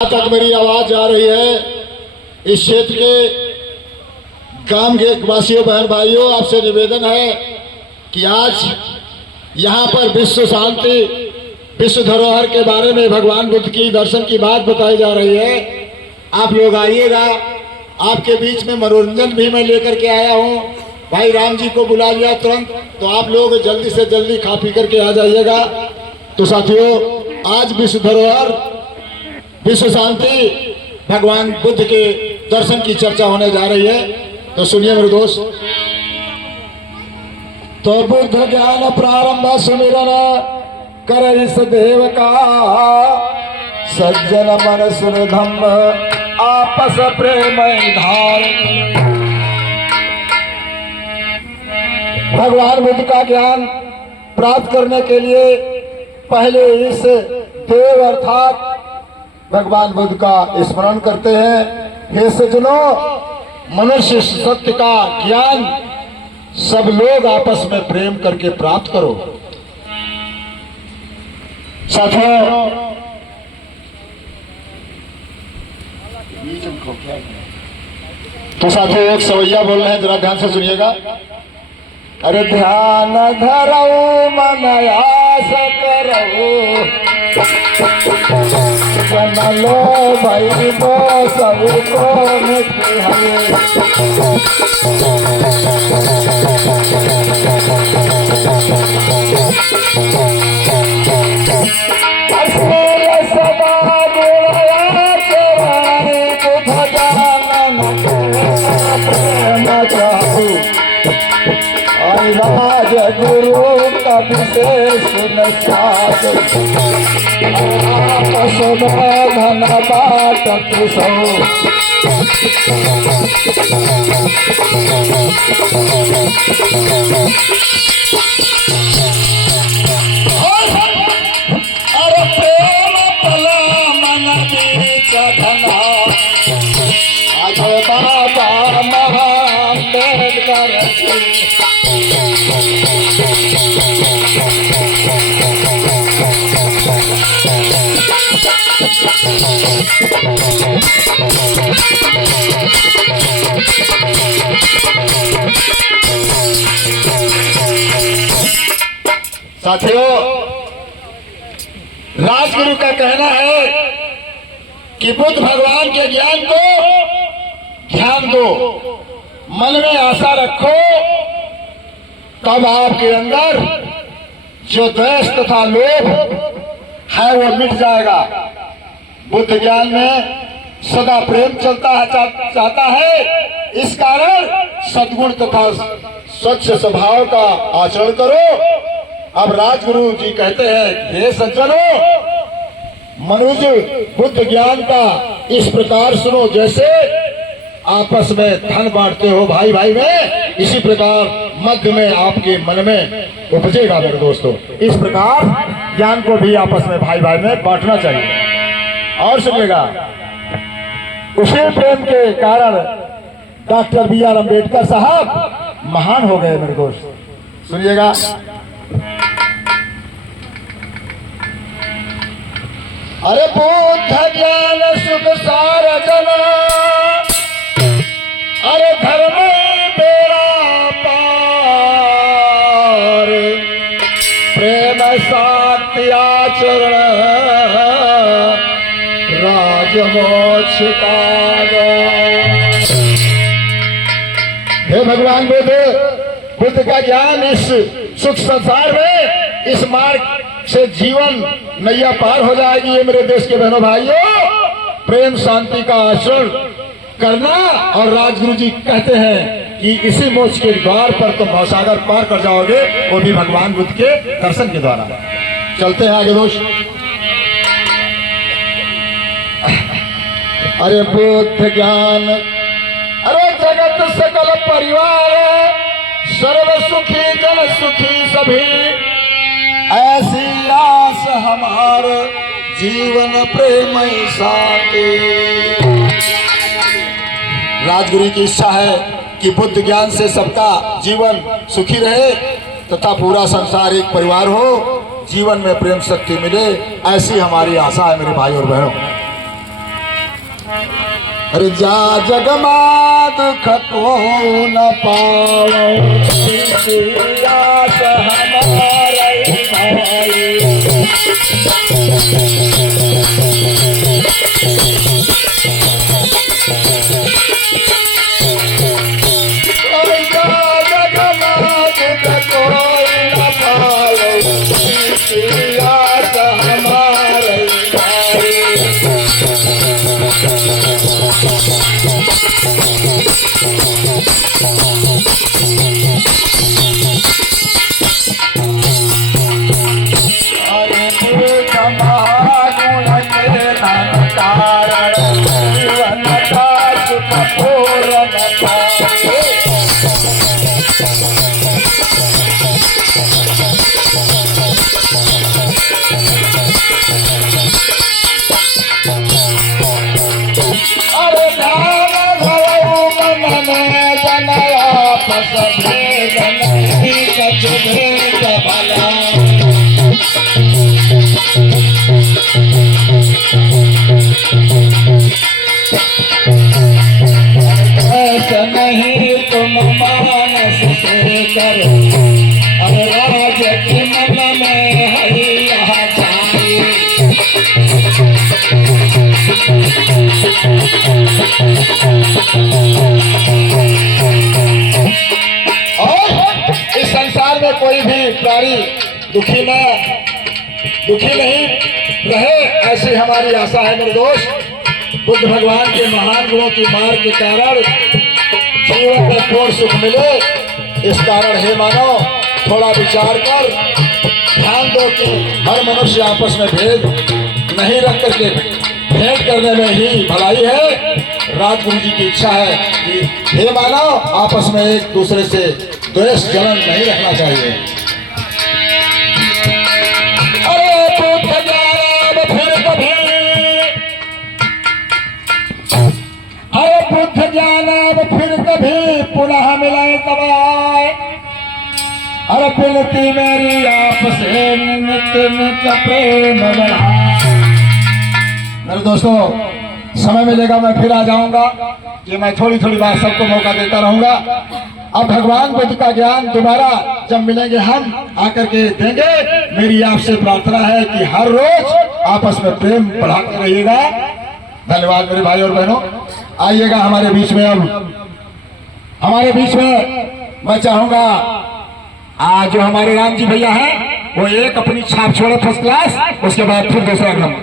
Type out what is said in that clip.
तक मेरी आवाज जा रही है, इस क्षेत्र के गांव के वासियों, बहन भाइयों, आपसे निवेदन है कि आज यहाँ पर विश्व शांति, विश्व धरोहर के बारे में भगवान बुद्ध की दर्शन की बात बताई जा रही है। आप लोग आइएगा। आपके बीच में मनोरंजन भी मैं लेकर के आया हूँ। भाई राम जी को बुला लिया तुरंत, तो आप लोग जल्दी से जल्दी खा पी करके आ जाइएगा। तो साथियों, आज विश्व धरोहर, विश्व शांति, भगवान बुद्ध के दर्शन की चर्चा होने जा रही है। तो सुनिए मेरे दोस्त। तो बुद्ध ज्ञान प्रारंभ सुमिरन कर इस देव का, सज्जन मन सुन धम्म आपस प्रेम धार। भगवान बुद्ध का ज्ञान प्राप्त करने के लिए पहले इस देव अर्थात भगवान बुद्ध का स्मरण करते हैं। हे सज्जनों, मनुष्य सत्य का ज्ञान सब लोग आपस में प्रेम करके प्राप्त करो। साथियों, तो साथियों एक सवैया बोल रहे हैं, जरा ध्यान से सुनिएगा। अरे ध्यान धरो मन आस करो, जन लो भाई तो सबको मिट्टी है। सदा गुणया चराई बुध जानन प्रेम चाहू, राज गुरु कवि से सुन साध, धन बाट सो। अरे प्रेम पला मन बीच धना, आज बाबा महाअंबेडकर साथियों, राजगुरु का कहना है कि बुद्ध भगवान के ज्ञान को ध्यान दो, मन में आशा रखो, तब आपके अंदर जो द्वेष तथा लोभ है वो मिट जाएगा। बुद्ध ज्ञान में सदा प्रेम चाहता है। इस कारण सद्गुण तथा स्वच्छ स्वभाव का आचरण करो। अब राजगुरु जी कहते हैं, हे सज्जनों, मनुष्य बुद्ध ज्ञान का इस प्रकार सुनो, जैसे आपस में धन बांटते हो भाई भाई में, इसी प्रकार मध्य में आपके मन में उपजेगा मेरे दोस्तों। इस प्रकार ज्ञान को भी आपस में भाई भाई में बांटना चाहिए। और सुनिएगा, उसी प्रेम के कारण डॉक्टर B.R. अम्बेडकर साहब महान हो गए मेरे दोस्त। सुनिएगा, अरे बुद्ध ज्ञान सुख सार जना, अरे धर्म बेड़ा पार, प्रेम शांति आचरण राजमोक्ष का। हे भगवान बुद्ध का ज्ञान इस सुख संसार में, इस मार्ग से जीवन नैया पार हो जाएगी। ये मेरे देश के बहनों भाइयों, प्रेम शांति का आचरण करना। और राजगुरु जी कहते हैं कि इसी मोक्ष के द्वार पर तुम भवसागर पार कर जाओगे, वो भी भगवान बुद्ध के दर्शन के द्वारा। चलते हैं आगे दोस्त। अरे बुद्ध ज्ञान, अरे जगत सकल परिवार, सर्व सुखी जन सुखी सभी, ऐसी आस हमार जीवन प्रेम शांति। राजगुरु की इच्छा है कि बुद्ध ज्ञान से सबका जीवन सुखी रहे तथा पूरा संसार एक परिवार हो, जीवन में प्रेम शक्ति मिले, ऐसी हमारी आशा है मेरे भाई और बहनों। अरे जा जगमात खको न पाओ आस हमारे भाई। नहीं तुम मानस से करो अब राज की मन में है यहाँ चाहिए। और इस संसार में कोई भी प्राणी दुखी नहीं रहे, ऐसी हमारी आशा है मेरे दोस्त। बुद्ध भगवान के महान गुणों की मार के कारण जीवन में पूर्ण सुख मिले, इस कारण हे मानव थोड़ा विचार कर ध्यान दो कि हर मनुष्य आपस में भेद नहीं रख करके भेंट करने में ही भलाई है। राजगुरु जी की इच्छा है कि हे मानव आपस में एक दूसरे से द्वेष जलन नहीं रखना चाहिए। बुद्ध जाना फिर कभी पुनः मिलाए तबाय। अरे बिनती मेरी आपसे नित्य नित्य प्रेम बढ़ाए। मेरे दोस्तों समय मिलेगा मैं फिर आ जाऊंगा, ये मैं थोड़ी थोड़ी बार सबको मौका देता रहूंगा। अब भगवान बुद्ध का ज्ञान दोबारा जब मिलेंगे हम आकर के देंगे। मेरी आपसे प्रार्थना है कि हर रोज आपस में प्रेम बढ़ाते रहिएगा। धन्यवाद मेरे भाई और बहनों। आइएगा हमारे बीच में। अब हमारे बीच में मैं चाहूंगा आज जो हमारे राम जी भैया हैं वो एक अपनी छाप छोड़े फर्स्ट क्लास, उसके बाद फिर दूसरा क्रम।